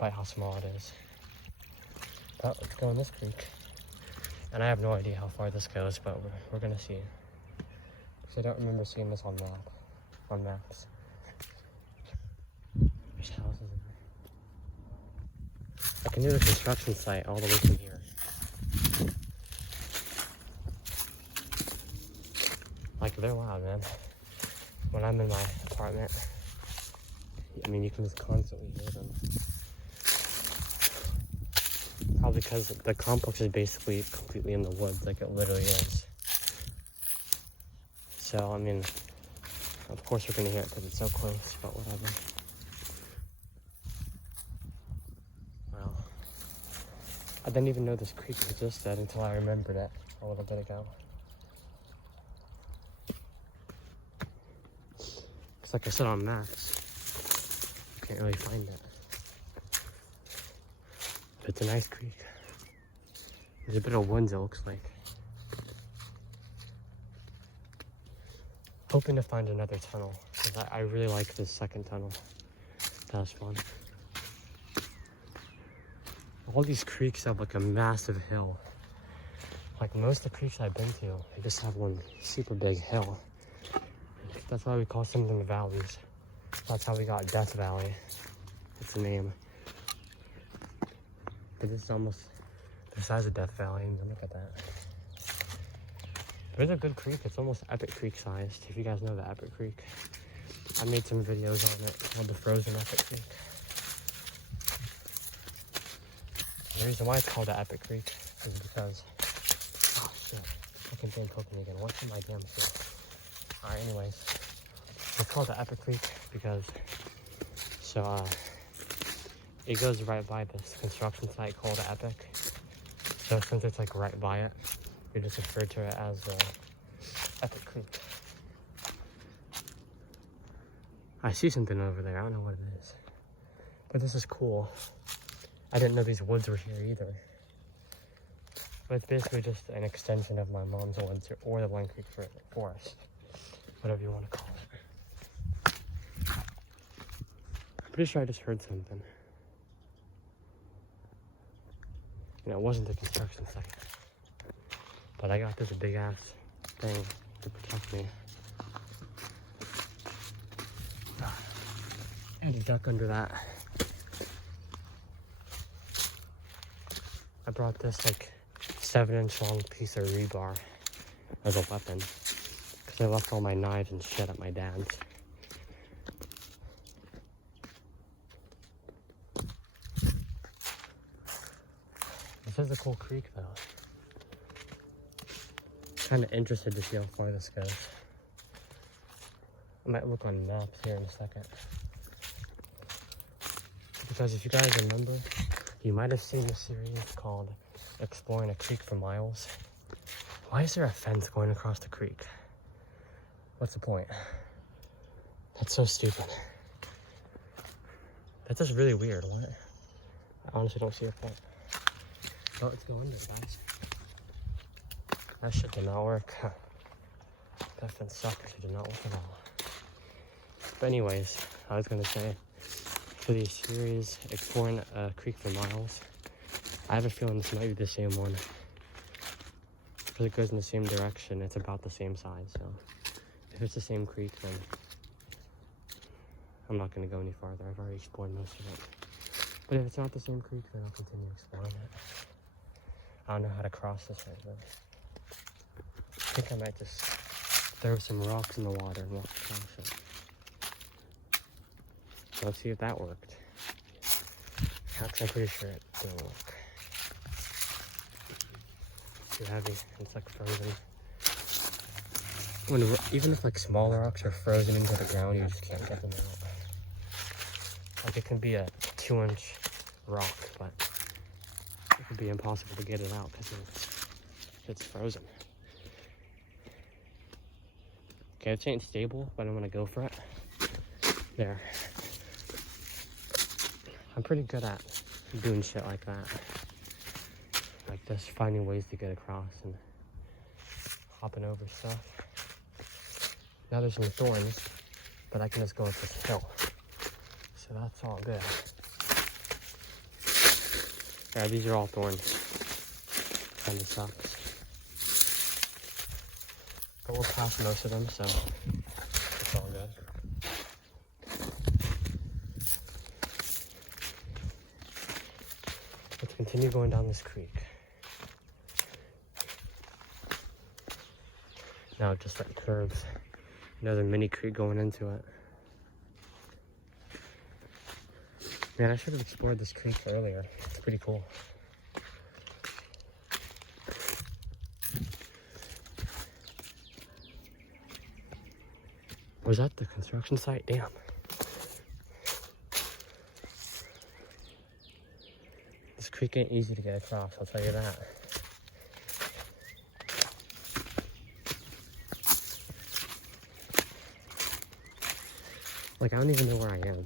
despite how small it is. But let's go in this creek. And I have no idea how far this goes, but we're gonna see. Because I don't remember seeing this on maps. There's houses in there. I can do the construction site all the way from here. Like, they're loud, man. When I'm in my apartment, I mean, you can just constantly hear them. Probably because the complex is basically completely in the woods, like it literally is. So, I mean, of course we're gonna hear it because it's so close, but whatever. Wow. I didn't even know this creek existed until I remembered it a little bit ago. Because like I said on maps, you can't really find it. But it's a nice creek. There's a bit of woods, it looks like. Hoping to find another tunnel, because I really like this second tunnel. That was fun. All these creeks have like a massive hill. Like most of the creeks I've been to, they just have one super big hill. That's why we call some of them valleys. That's how we got Death Valley. That's the name. But this is almost the size of Death Valley, and look at that. It's a good creek. It's almost Epic Creek sized, if you guys know the Epic Creek. I made some videos on it called the Frozen Epic Creek. The reason why it's called the Epic Creek is because, oh shit, fucking thing cooking again. What's in my damn shit? Alright, anyways, it's called the Epic Creek because, it goes right by this construction site called Epic. So since it's like right by it, we just refer to it as Epic Creek. I see something over there. I don't know what it is. But this is cool. I didn't know these woods were here either. But it's basically just an extension of my mom's woods or the Blind Creek Forest. Whatever you want to call it. I'm pretty sure I just heard something. You know, it wasn't the construction site. But I got this big ass thing to protect me. I had to duck under that. I brought this like 7-inch long piece of rebar as a weapon. Because I left all my knives and shit at my dad's. This is a cool creek though. Kind of interested to see how far this goes. I might look on maps here in a second. Because if you guys remember, you might have seen a series called Exploring a Creek for Miles. Why is there a fence going across the creek? What's the point? That's so stupid. That's just really weird. What? I honestly don't see a point. Oh, let's go under, guys. That shit did not work. That fence sucks. It did not work at all. But anyways, I was gonna say, for the series Exploring a Creek for Miles, I have a feeling this might be the same one. Because it goes in the same direction, it's about the same size, so if it's the same creek, then I'm not gonna go any farther. I've already explored most of it. But if it's not the same creek, then I'll continue exploring it. I don't know how to cross this right now. I think I might just throw some rocks in the water and walk across it. Let's see if that worked. Actually, I'm pretty sure it didn't work. Too heavy. It's like frozen. Even if like small rocks are frozen into the ground, you just can't get them out. Like it can be a 2-inch rock, but it could be impossible to get it out because it's frozen. Okay, it ain't stable, but I'm gonna go for it. There. I'm pretty good at doing shit like that. Like just finding ways to get across and hopping over stuff. Now there's some thorns, but I can just go up this hill. So that's all good. Yeah, these are all thorns. Kinda sucks. But we're past most of them, so it's all good. Let's continue going down this creek. Now it just like curves. Another mini creek going into it. Man, I should have explored this creek earlier. It's pretty cool. Was that the construction site? Damn. This creek ain't easy to get across, I'll tell you that. Like, I don't even know where I am.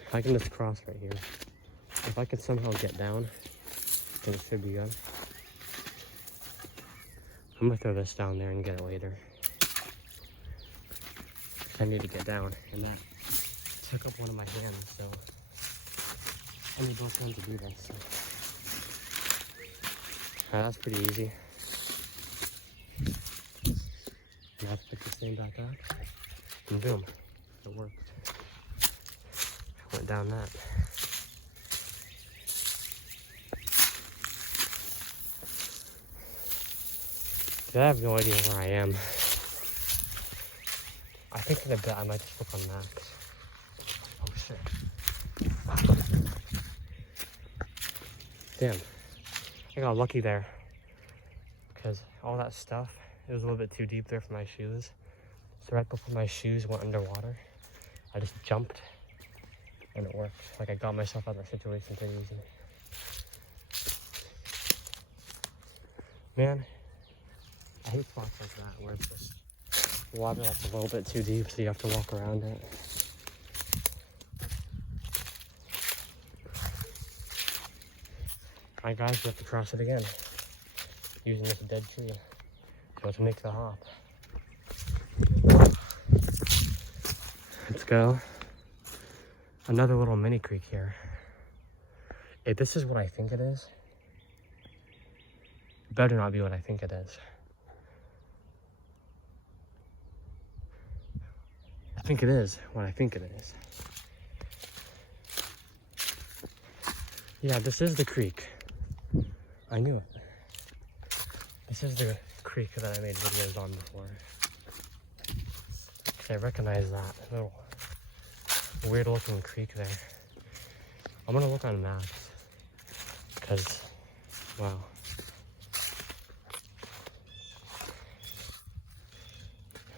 If I can just cross right here. If I can somehow get down, then it should be good. I'm gonna throw this down there and get it later. I need to get down, and that took up one of my hands, so I need both hands to do this. So. Alright, that's pretty easy. Now let's pick this thing back up, and boom, it worked. I went down that. I have no idea where I am. I think in a bit I might just look on maps. Oh shit. Damn. I got lucky there. Because all that stuff, it was a little bit too deep there for my shoes. So right before my shoes went underwater, I just jumped and it worked. Like I got myself out of that situation pretty easily. Man, I hate spots like that where it's just water that's a little bit too deep, so you have to walk around it. Alright guys, we have to cross it again. Using this dead tree. So let's make the hop. Let's go. Another little mini creek here. If this is what I think it is, it better not be what I think it is. I think it is what I think it is. Yeah, this is the creek. I knew it. This is the creek that I made videos on before. I recognize that little weird looking creek there. I'm gonna look on maps. Because, wow.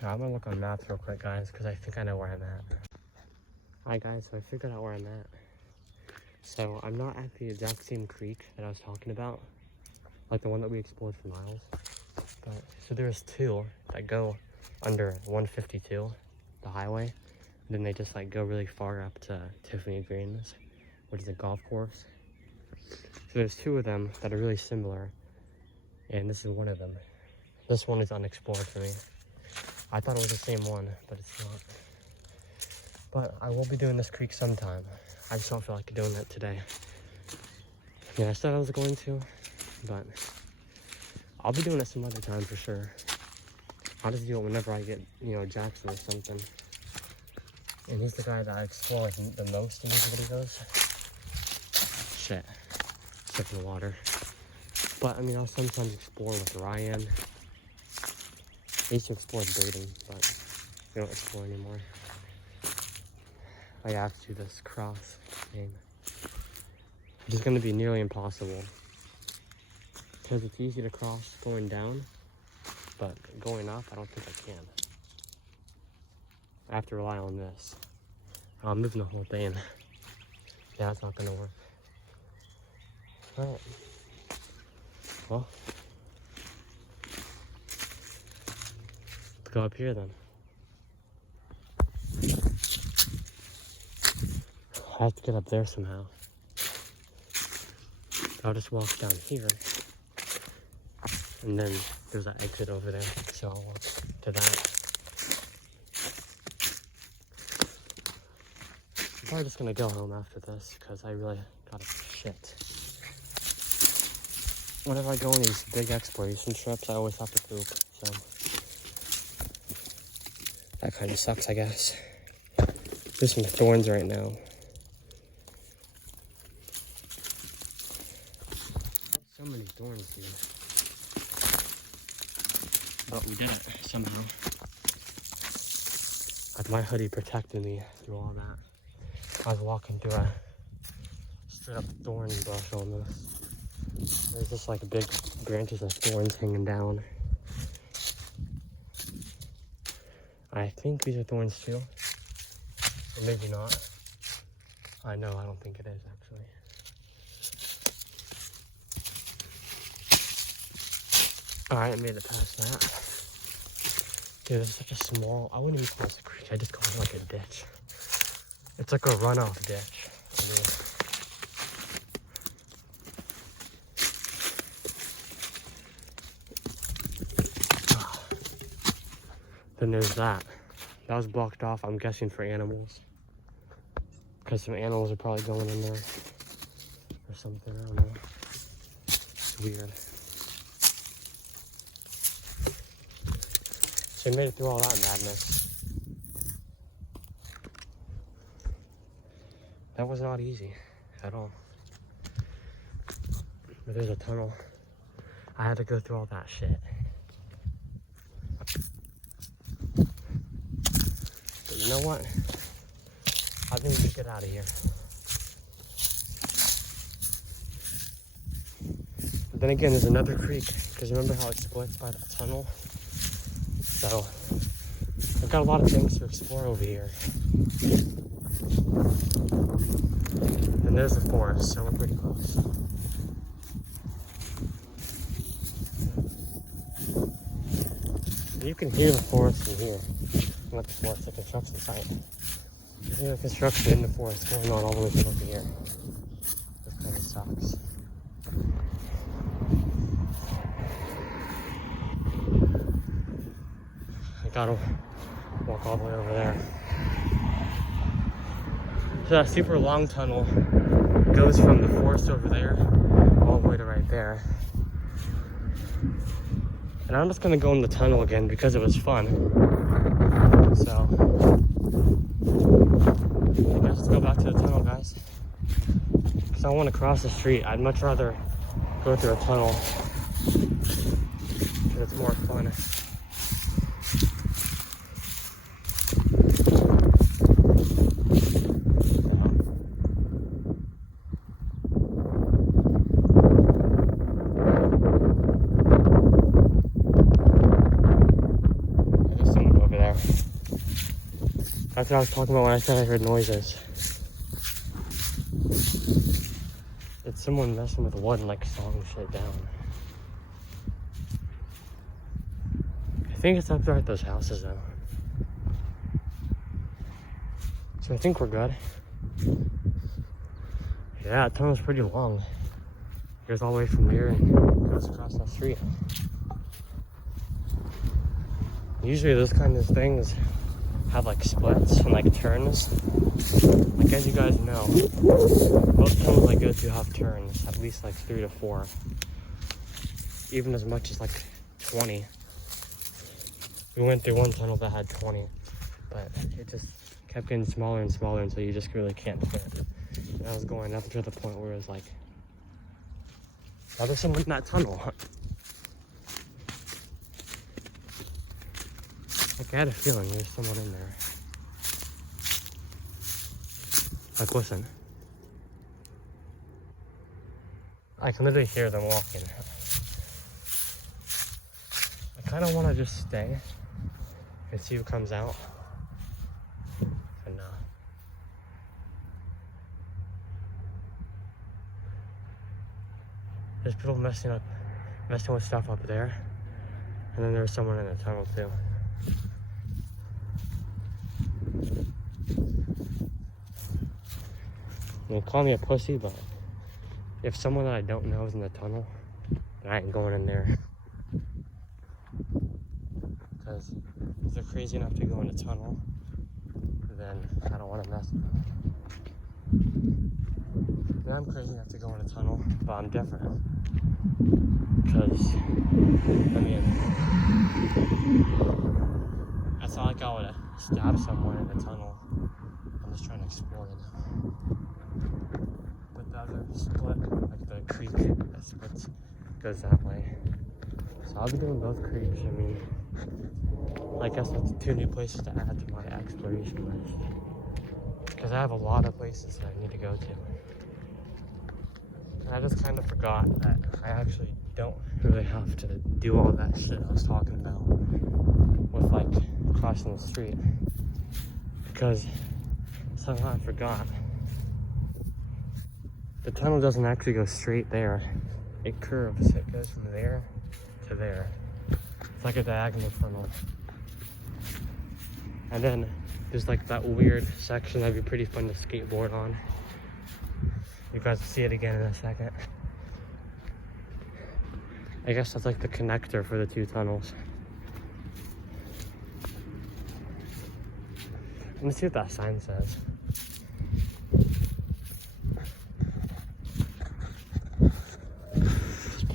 I'm gonna look on maps real quick, guys, because I think I know where I'm at. Alright guys, so I figured out where I'm at. So I'm not at the exact same creek that I was talking about, like the one that we explored for miles. But so there's two that go under 152, the highway. And then they just like go really far up to Tiffany Greens, which is a golf course. So there's two of them that are really similar, and this is one of them. This one is unexplored for me. I thought it was the same one, but it's not. But I will be doing this creek sometime. I just don't feel like doing it today. Yeah, I said I was going to, but I'll be doing it some other time for sure. I'll just do it whenever I get, you know, Jackson or something. And he's the guy that I explore like, the most in these videos. Shit. Stuck in the water. But, I mean, I'll sometimes explore with Ryan. I used to explore Braden, but we don't explore anymore. I have to do this cross thing. Which is going to be nearly impossible. Because it's easy to cross going down, but going up, I don't think I can. I have to rely on this. I'm moving the whole thing. Yeah, it's not going to work. Alright. Well, let's go up here then. I have to get up there somehow. I'll just walk down here. And then there's that exit over there, so I'll walk to that. probably just gonna go home after this because I really gotta shit. Whenever I go on these big exploration trips, I always have to poop, so that kind of sucks, I guess. There's some thorns right now. So many thorns here. But we did it somehow. Like my hoodie protected me through all that. I was walking through a straight up thorn bush almost. There's just like big branches of thorns hanging down. I think these are thorns too. Or maybe not. I don't think it is actually. Alright, I made it past that. Dude, this is such a small, I wouldn't even call this a creek, I just call it like a ditch. It's like a runoff ditch. Then there's that. That was blocked off, I'm guessing, for animals. Because some animals are probably going in there. Or something, I don't know. It's weird. So we made it through all that madness. That was not easy at all. But there's a tunnel. I had to go through all that shit. But you know what? I think we should get out of here. But then again, there's another creek. Because remember how it splits by that tunnel? So, I've got a lot of things to explore over here. And there's the forest, so we're pretty close. And you can hear the forest from here. Not the forest, the construction site. You hear the construction in the forest going on all the way from over here. This kind of sucks. I gotta walk all the way over there. So that super long tunnel goes from the forest over there all the way to right there. And I'm just gonna go in the tunnel again because it was fun. So, let's go back to the tunnel, guys. Because I want to cross the street. I'd much rather go through a tunnel. Because it's more fun. That's what I was talking about when I said I heard noises. It's someone messing with wood and like sawing shit down. I think it's up there at those houses though. So I think we're good. Yeah, the tunnel's pretty long. It goes all the way from here and goes across that street. Usually those kind of things have like splits and like turns. Like as you guys know, most tunnels I go to have turns, at least like 3 to 4. Even as much as like 20. We went through one tunnel that had 20, but it just kept getting smaller and smaller until you just really can't fit. And I was going up to the point where it was like, oh, there's someone in that tunnel. Like I had a feeling there's someone in there. Like listen. I can literally hear them walking. I kind of want to just stay and see who comes out. And there's people messing with stuff up there. And then there's someone in the tunnel too. Well, call me a pussy, but if someone that I don't know is in the tunnel, then I ain't going in there. Because if they're crazy enough to go in a tunnel, then I don't want to mess with them. And I'm crazy enough to go in a tunnel, but I'm different. Because, I mean, it's not like I would stab someone in a tunnel. I'm just trying to explore it now. But the other split, like the creek that splits, goes that way. So I'll be doing both creeks. I mean, I guess that's 2 new places to add to my exploration list. Because I have a lot of places that I need to go to. And I just kind of forgot that I actually don't really have to do all that shit I was talking about with like crossing the street. Because somehow I forgot. The tunnel doesn't actually go straight there. It curves. It goes from there to there. It's like a diagonal funnel. And then there's like that weird section that'd be pretty fun to skateboard on. You guys will see it again in a second. I guess that's like the connector for the 2 tunnels. Let me see what that sign says.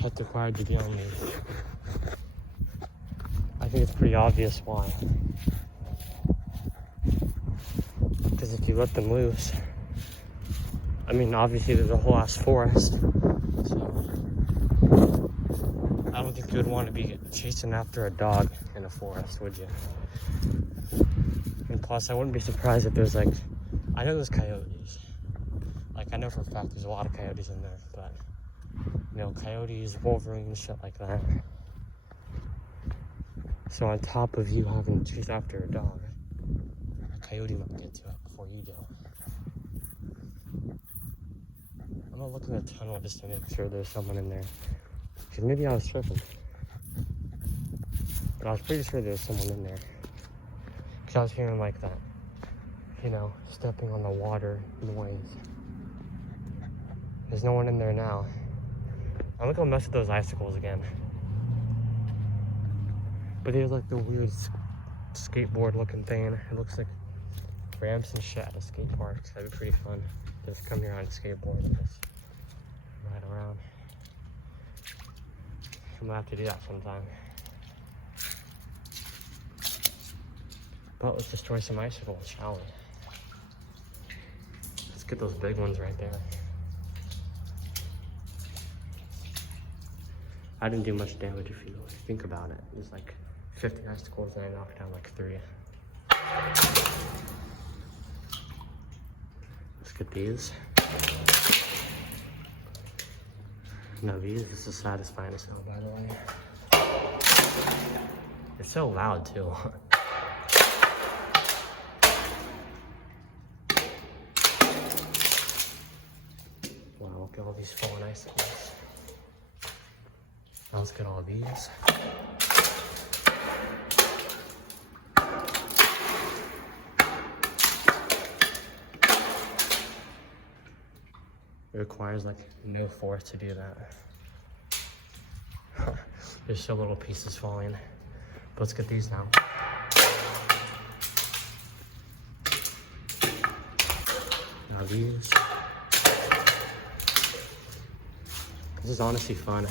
Pet required to be on these. I think it's pretty obvious why. Because if you let them loose, I mean, obviously there's a whole ass forest. So I don't think you would want to be chasing after a dog in a forest, would you? And plus, I wouldn't be surprised if there's like, I know there's coyotes. Like, I know for a fact there's a lot of coyotes in there, but you know, coyotes, wolverines, shit like that. So on top of you having to chase after a dog, a coyote might get to it before you do. I'm gonna look in the tunnel just to make sure there's someone in there. Because maybe I was tripping. But I was pretty sure there was someone in there. Because I was hearing like that, you know, stepping on the water noise. There's no one in there now. I'm gonna go mess with those icicles again. But there's like the weird skateboard looking thing. It looks like ramps and shit at a skate park. So that'd be pretty fun. Just come here on a skateboard and just ride around. I'm gonna have to do that sometime. But let's destroy some icicles, shall we? Let's get those big ones right there. I didn't do much damage if you think about it. There's like 50 icicles and I knocked down like 3. Let's get these. No, these, this is satisfying as hell, by the way. It's so loud too. Wow, look at all these fallen icicles. Now let's get all these. It requires like no force to do that. There's still little pieces falling. But let's get these now. Now these. This is honestly fun.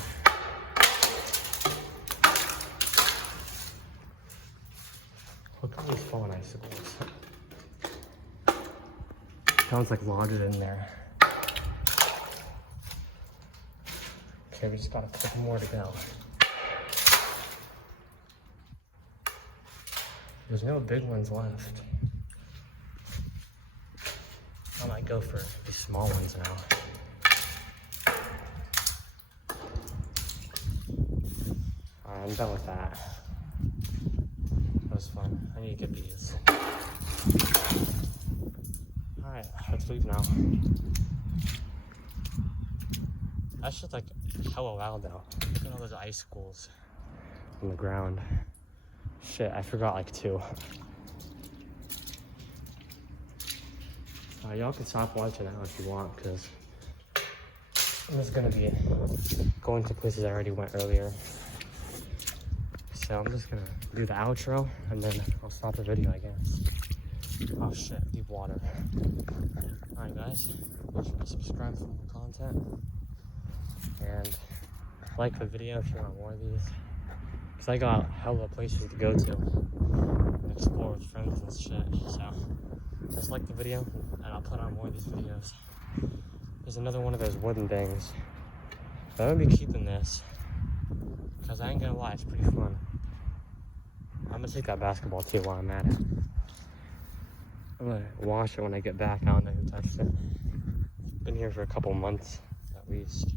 Look at these fallen icicles. That one's like laundered in there. Okay, we just got a couple more to go. There's no big ones left. I might go for these small ones now. Alright, I'm done with that. That was fun. I need to get these. Alright, let's leave now. That's just like hella loud now. Look at all those icicles on the ground. Shit, I forgot like 2. Y'all can stop watching now if you want, because I'm just gonna be going to places I already went earlier. So I'm just gonna do the outro and then I'll stop the video, I guess. Oh shit, deep water. Alright guys, make sure to subscribe for more content. And like the video if you want more of these. Because I got hella places to go to and explore with friends and shit. So just like the video and I'll put on more of these videos. There's another one of those wooden things. But I'm gonna be keeping this. Because I ain't gonna lie, it's pretty fun. I'm gonna take that basketball too while I'm at it. I'm gonna wash it when I get back. I don't know who touched it. Been here for a couple months at least.